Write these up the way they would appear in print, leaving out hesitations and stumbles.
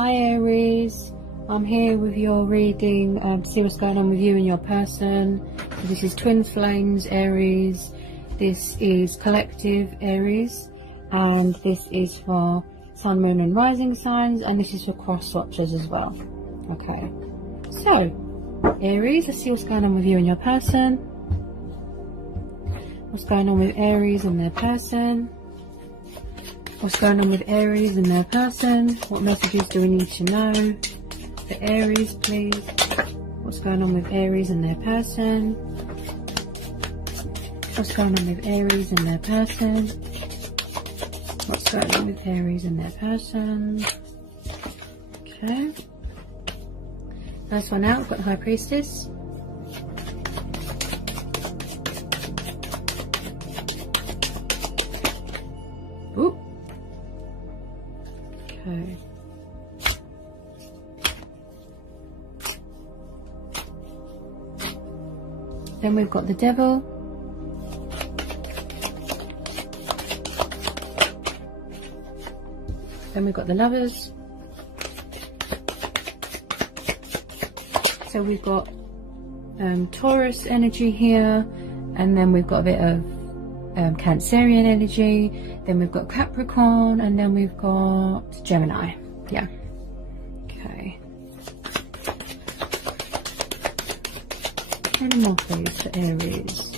Hi Aries, I'm here with your reading to see what's going on with you and your person. So this is Twin Flames Aries, this is Collective Aries, and this is for Sun, Moon and Rising signs, and this is for cross watchers as well. Okay, so Aries, let's see what's going on with you and your person. What's going on with Aries and their person? What's going on with Aries and their person? What messages do we need to know for Aries, please? What's going on with Aries and their person? What's going on with Aries and their person? What's going on with Aries and their person? Okay. First one out, we've got the High Priestess. Ooh. Okay. Then we've got the Devil. Then we've got the Lovers. So we've got Taurus energy here, and then we've got a bit of Cancerian energy, then we've got Capricorn, and then we've got Gemini. Yeah. Okay. Any more please for Aries?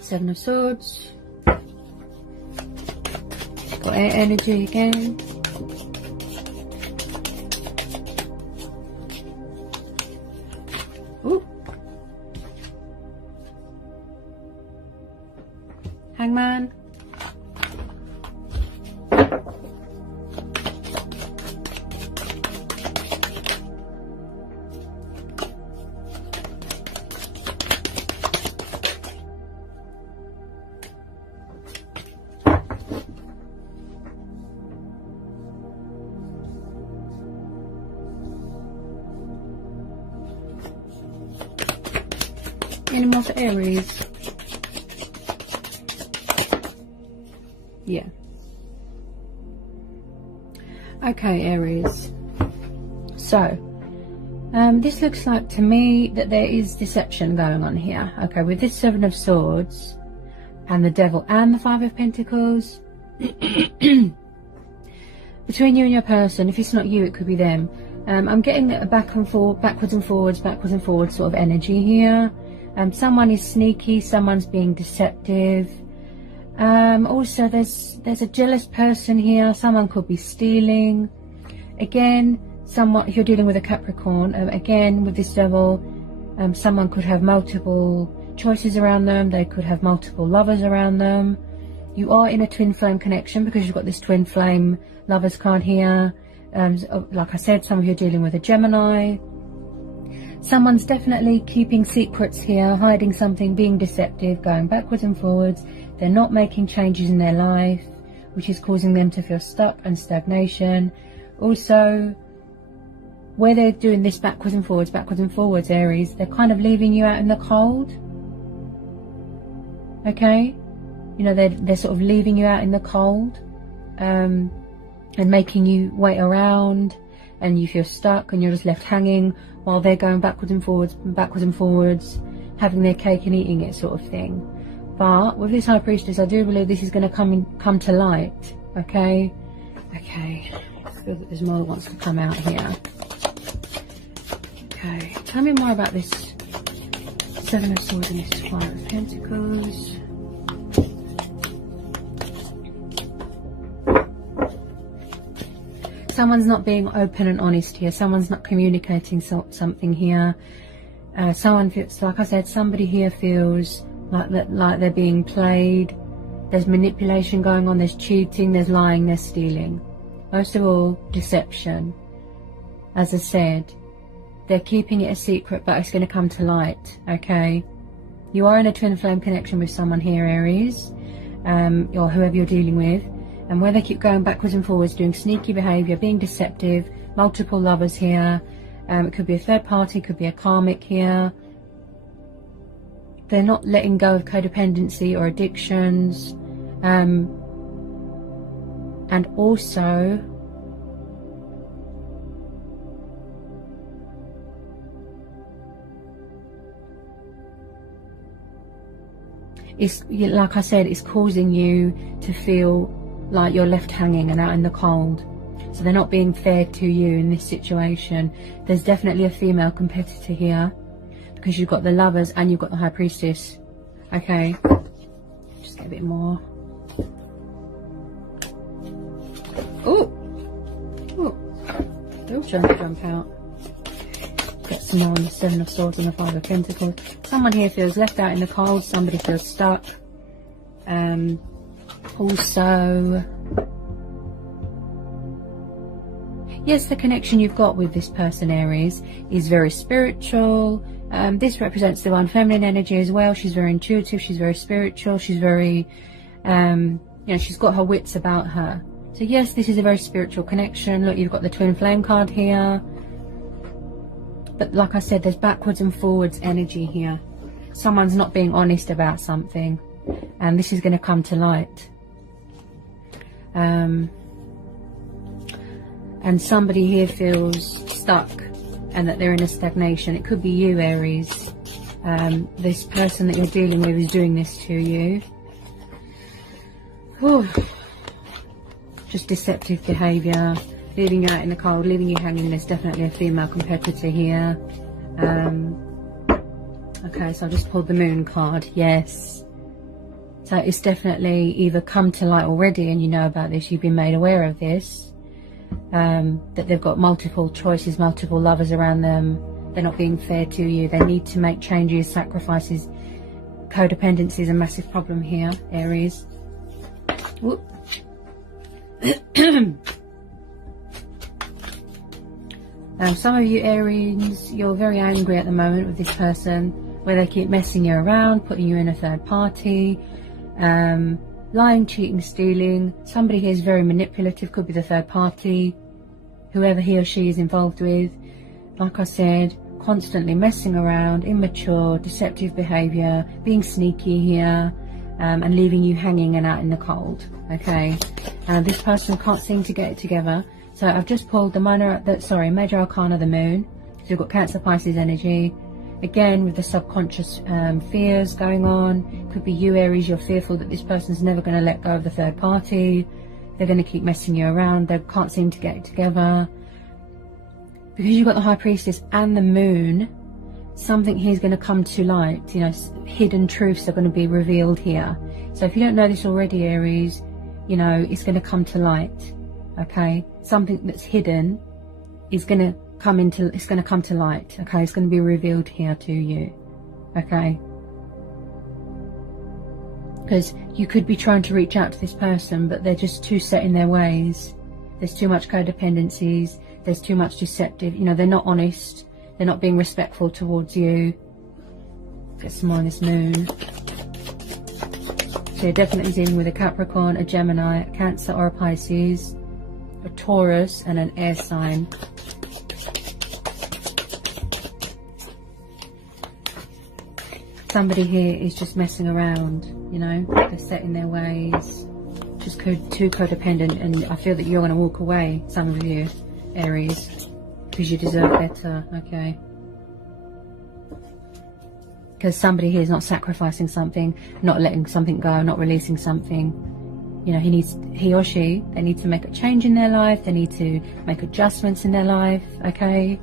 Seven of Swords. Got air energy again. Ooh. Hangman. Any more for Aries? Yeah. Okay, Aries. So, this looks like to me that there is deception going on here. Okay, with this Seven of Swords and the Devil and the Five of Pentacles. Between you and your person, if it's not you, it could be them. I'm getting a backwards and forwards sort of energy here. Someone is sneaky, someone's being deceptive. Also, there's a jealous person here. Someone could be stealing. Again, if you're dealing with a Capricorn, again with this Devil, someone could have multiple choices around them. They could have multiple lovers around them. You are in a twin flame connection because you've got this twin flame lovers card here. Like I said, some of you are dealing with a Gemini. Someone's definitely keeping secrets here, hiding something, being deceptive, going backwards and forwards. They're not making changes in their life, which is causing them to feel stuck and stagnation. Also, where they're doing this backwards and forwards, Aries, they're kind of leaving you out in the cold. Okay? You know, they're sort of leaving you out in the cold, and making you wait around, and you feel stuck and you're just left hanging while they're going backwards and forwards, having their cake and eating it sort of thing. But with this High Priestess, I do believe this is going to come to light. Okay? Okay. I feel that there's more that wants to come out here. Okay. Tell me more about this Seven of Swords and this Five of Pentacles. Someone's not being open and honest here. Someone's not communicating something here. Someone feels, like I said, somebody here feels like they're being played. There's manipulation going on. There's cheating. There's lying. There's stealing. Most of all, deception. As I said, They're keeping it a secret, but it's going to come to light, okay? You are in a twin flame connection with someone here, Aries, or whoever you're dealing with. And where they keep going backwards and forwards, doing sneaky behaviour, being deceptive, multiple lovers here. It could be a third party, could be a karmic here. They're not letting go of codependency or addictions. And also, it's, like I said, it's causing you to feel like you're left hanging and out in the cold. So they're not being fair to you in this situation. There's definitely a female competitor here, because you've got the lovers and you've got the high priestess. Okay, just get a bit more. Oh, they're all trying to jump out. Get some more on the Seven of Swords and the Five of Pentacles. Someone here feels left out in the cold. Somebody feels stuck. Also, yes, the connection you've got with this person, Aries, is very spiritual. This represents divine feminine energy as well. She's very intuitive. She's very spiritual. She's very, you know, she's got her wits about her. So yes, this is a very spiritual connection. Look, you've got the twin flame card here. But like I said, there's backwards and forwards energy here. Someone's not being honest about something. And this is going to come to light. And somebody here feels stuck and that they're in a stagnation. It could be you, Aries. This person that you're dealing with is doing this to you. Whew. Just deceptive behaviour, leaving you out in the cold, leaving you hanging. There's definitely a female competitor here. Okay, so I just pulled the Moon card. Yes. So it's definitely either come to light already and you know about this, you've been made aware of this, that they've got multiple choices, multiple lovers around them. They're not being fair to you. They need to make changes, sacrifices. Codependency is a massive problem here, Aries. Whoop. Some of you Aries, you're very angry at the moment with this person, where they keep messing you around, putting you in a third party, lying, cheating, stealing. Somebody here is very manipulative, could be the third party, whoever he or she is involved with. Like I said, constantly messing around, immature, deceptive behaviour, being sneaky here, and leaving you hanging and out in the cold. Okay, this person can't seem to get it together. So I've just pulled the Major Arcana, the Moon. So you've got Cancer, Pisces energy. Again, with the subconscious fears going on. Could be you, Aries. You're fearful that this person's never going to let go of the third party. They're going to keep messing you around. They can't seem to get it together. Because you've got the High Priestess and the Moon, something here is going to come to light. You know, hidden truths are going to be revealed here. So if you don't know this already, Aries, you know, it's going to come to light. Okay, something that's hidden is going to come to light. Okay, it's going to be revealed here to you. Okay, because you could be trying to reach out to this person, but they're just too set in their ways. There's too much codependencies. There's too much deceptive. You know, they're not honest. They're not being respectful towards you. Get some more on this Moon. So you're definitely dealing with a Capricorn, a Gemini, a Cancer or a Pisces, a Taurus and an air sign. Somebody here is just messing around, you know, they're set in their ways, just too codependent, and I feel that you're going to walk away, some of you Aries, because you deserve better. Okay, because somebody here is not sacrificing something, not letting something go, not releasing something. You know, he or she, they need to make a change in their life. They need to make adjustments in their life. Okay,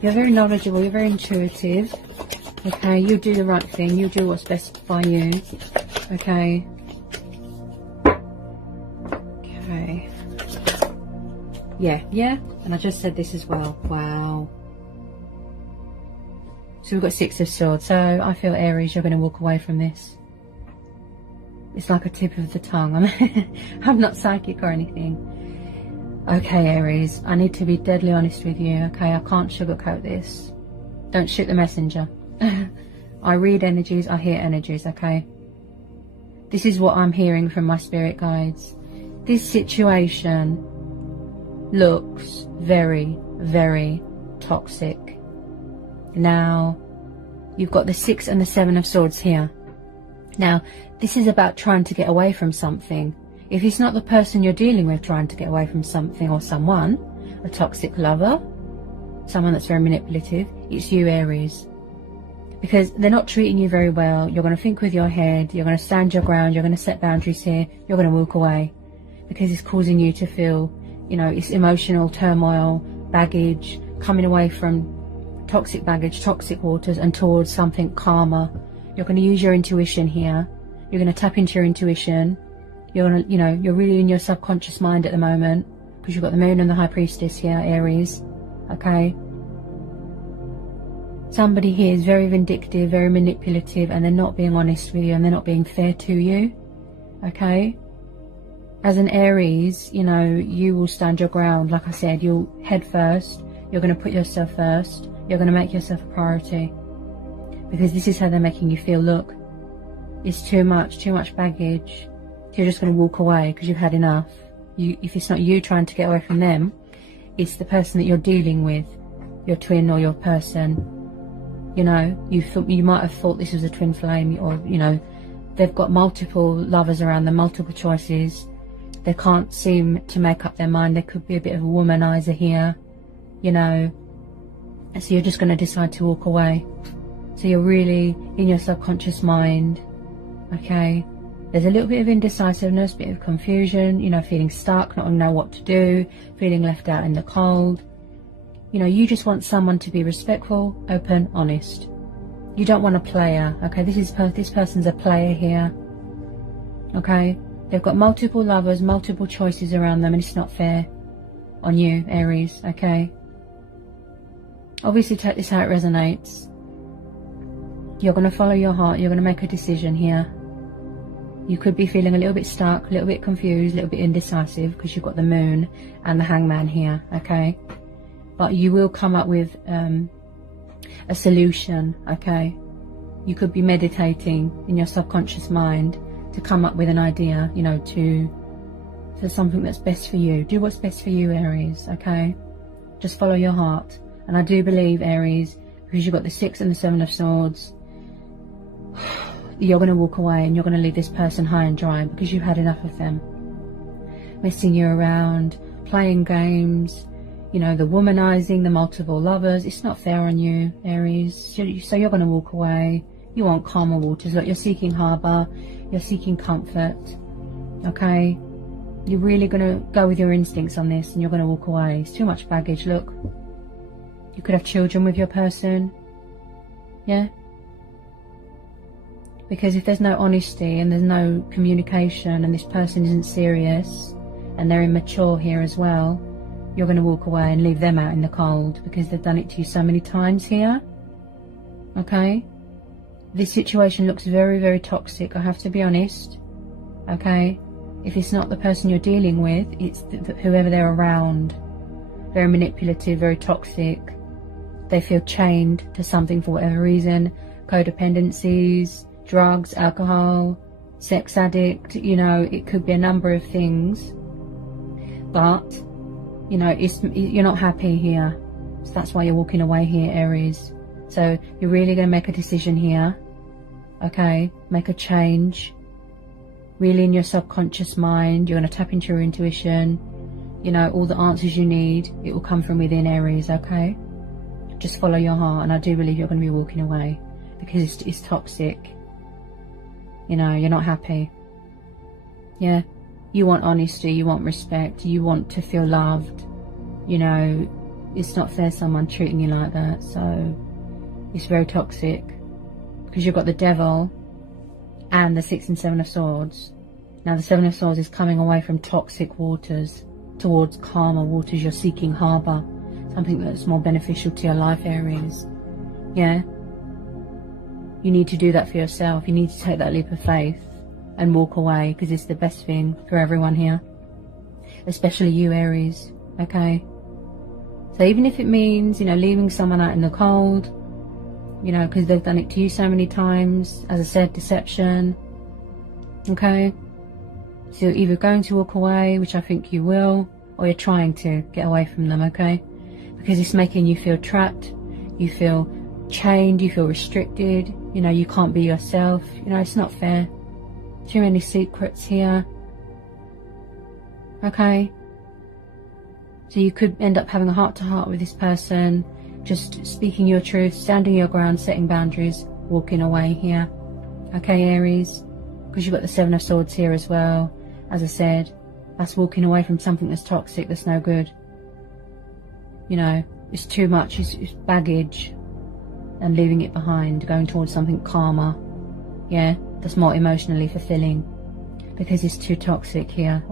you're very knowledgeable. You're very intuitive. Okay, you do the right thing. You do what's best by you. Okay. Okay. Yeah. And I just said this as well. Wow. So we've got Six of Swords. So I feel, Aries, you're going to walk away from this. It's like a tip of the tongue. I'm not psychic or anything. Okay, Aries, I need to be deadly honest with you, okay? I can't sugarcoat this. Don't shoot the messenger. I read energies, I hear energies, okay? This is what I'm hearing from my spirit guides. This situation looks very, very toxic. Now, you've got the 6 and the 7 of Swords here. Now, this is about trying to get away from something. If it's not the person you're dealing with trying to get away from something or someone, a toxic lover, someone that's very manipulative, it's you, Aries. Because they're not treating you very well. You're going to think with your head, you're going to stand your ground, you're going to set boundaries here, you're going to walk away. Because it's causing you to feel, you know, it's emotional turmoil, baggage, coming away from toxic baggage, toxic waters, and towards something calmer. You're going to use your intuition here. You're going to tap into your intuition. You're going to, you know, you're really in your subconscious mind at the moment because you've got the Moon and the High Priestess here, Aries. Okay? Somebody here is very vindictive, very manipulative, and they're not being honest with you and they're not being fair to you. Okay? As an Aries, you know, you will stand your ground. Like I said, you'll head first. You're going to put yourself first. You're going to make yourself a priority. Because this is how they're making you feel. Look, it's too much baggage. You're just going to walk away because you've had enough. If it's not you trying to get away from them, it's the person that you're dealing with, your twin or your person. You know, you might have thought this was a twin flame, or, you know, they've got multiple lovers around them, multiple choices. They can't seem to make up their mind. There could be a bit of a womanizer here, you know. So you're just going to decide to walk away. So you're really in your subconscious mind, okay? There's a little bit of indecisiveness, bit of confusion, you know, feeling stuck, not knowing what to do, feeling left out in the cold. You know, you just want someone to be respectful, open, honest. You don't want a player, okay? This person's a player here, okay? They've got multiple lovers, multiple choices around them, and it's not fair on you, Aries, okay? Obviously, take this how it resonates. You're going to follow your heart. You're going to make a decision here. You could be feeling a little bit stuck, a little bit confused, a little bit indecisive because you've got the Moon and the Hangman here, okay? But you will come up with a solution, okay? You could be meditating in your subconscious mind to come up with an idea, you know, for something that's best for you. Do what's best for you, Aries, okay? Just follow your heart. And I do believe, Aries, because you've got the 6 and the 7 of Swords, you're going to walk away and you're going to leave this person high and dry because you've had enough of them messing you around, playing games, you know, the womanizing, the multiple lovers. It's not fair on you, Aries. So you're going to walk away. You want calmer waters. Look, you're seeking harbour, you're seeking comfort, okay? You're really going to go with your instincts on this and you're going to walk away. It's too much baggage. Look, you could have children with your person, yeah? Because if there's no honesty and there's no communication and this person isn't serious and they're immature here as well, you're going to walk away and leave them out in the cold because they've done it to you so many times here, okay? This situation looks very, very toxic, I have to be honest, okay? If it's not the person you're dealing with, it's whoever they're around. Very manipulative, very toxic. They feel chained to something for whatever reason. Codependencies, drugs, alcohol, sex addict, you know, it could be a number of things. But, you know, you're not happy here. So that's why you're walking away here, Aries. So you're really going to make a decision here. Okay, make a change. Really in your subconscious mind, you're going to tap into your intuition. You know, all the answers you need, it will come from within, Aries, okay? Just follow your heart, and I do believe you're going to be walking away because it's toxic. You know, you're not happy. Yeah, you want honesty, you want respect, you want to feel loved. You know, it's not fair someone treating you like that, so it's very toxic because you've got the Devil and the 6 and 7 of Swords. Now the 7 of Swords is coming away from toxic waters towards calmer waters. You're seeking harbour, something that's more beneficial to your life, Aries. Yeah, you need to do that for yourself. You need to take that leap of faith and walk away because it's the best thing for everyone here. especially you, Aries, okay? So even if it means, you know, leaving someone out in the cold, you know, because they've done it to you so many times, as I said, deception, okay? So you're either going to walk away, which I think you will, or you're trying to get away from them, okay? Because it's making you feel trapped, you feel chained, you feel restricted, you know, you can't be yourself, you know, it's not fair. Too many secrets here, okay? So you could end up having a heart-to-heart with this person, just speaking your truth, standing your ground, setting boundaries, walking away here, okay, Aries? Because you've got the Seven of Swords here as well. As I said, that's walking away from something that's toxic, that's no good. You know, it's too much, it's baggage, and leaving it behind, going towards something calmer, yeah, that's more emotionally fulfilling, because it's too toxic here.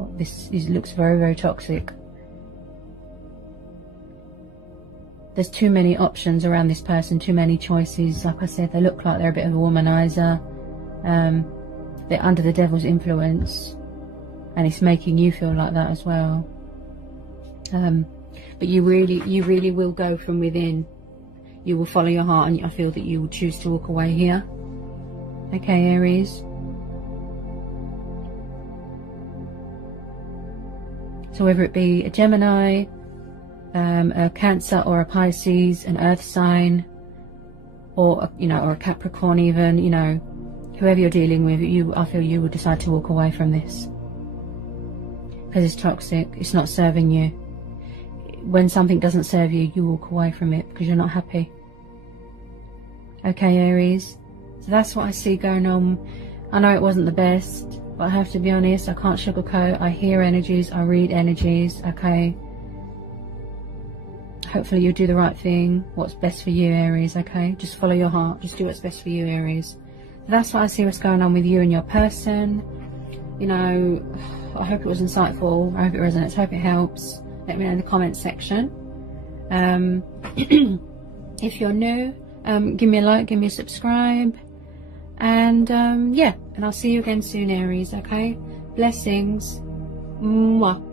Looks very, very toxic. There's too many options around this person, too many choices. Like I said, they look like they're a bit of a womanizer. They're under the devil's influence, and it's making you feel like that as well. But you really will go from within. You will follow your heart, and I feel that you will choose to walk away here. Okay, Aries. So whether it be a Gemini, a Cancer, or a Pisces, an Earth sign, or or a Capricorn, even, you know, whoever you're dealing with, I feel you will decide to walk away from this because it's toxic. It's not serving you. When something doesn't serve you, you walk away from it because you're not happy. Okay, Aries. So that's what I see going on. I know it wasn't the best, but I have to be honest. I can't sugarcoat. I hear energies. I read energies. Okay. Hopefully you'll do the right thing. What's best for you, Aries, okay? Just follow your heart. Just do what's best for you, Aries. So that's what I see, what's going on with you and your person. You know, I hope it was insightful. I hope it resonates. I hope it helps. Let me know in the comments section. If you're new, give me a like, give me a subscribe. And yeah, and I'll see you again soon, Aries, okay? Blessings. Mwah.